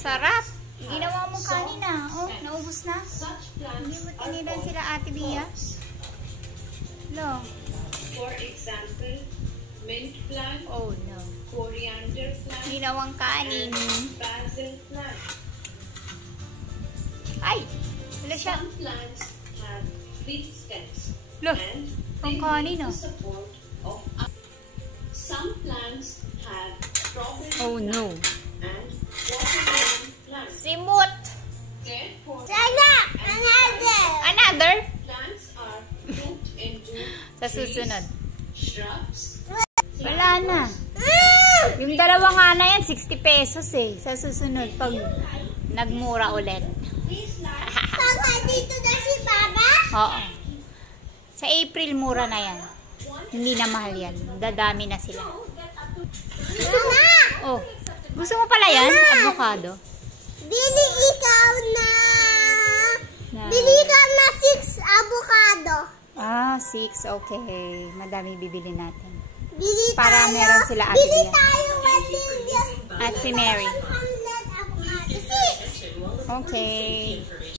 Sarap. Ginawa mo kanina. Oh, naubos na. Hindi mo tinilan sila Ate Bia. No. For example, mint plant. Oh no. Coriander plant. Ginawang kanin. Basil plant. Ay! Wala siya. Some plants have three stems. Look, And ang they kanin need ah. the support of some plants have strawberry Oh no. and watermelon plants. Simot! Therefore, Another? plants are grouped into Sa susunod. shrubs. Wala na. Yung dalawa nga na yan, 60 pesos eh. Sa susunod, pag nagmura ulit. Papa, dito na si Baba? Oo. Sa April, mura na yan. Hindi na mahal yan. Dadami na sila. Mama! Oh, gusto mo pala yan? Avocado? Bili ikaw na... Na. Bili ka na 6 avocado. Ah, 6. Okay. Madami bibili natin. Bili Para tayo. meron sila Ate Bili Bia. tayo 1 million. At si Mary. 100 avocado. See? Okay.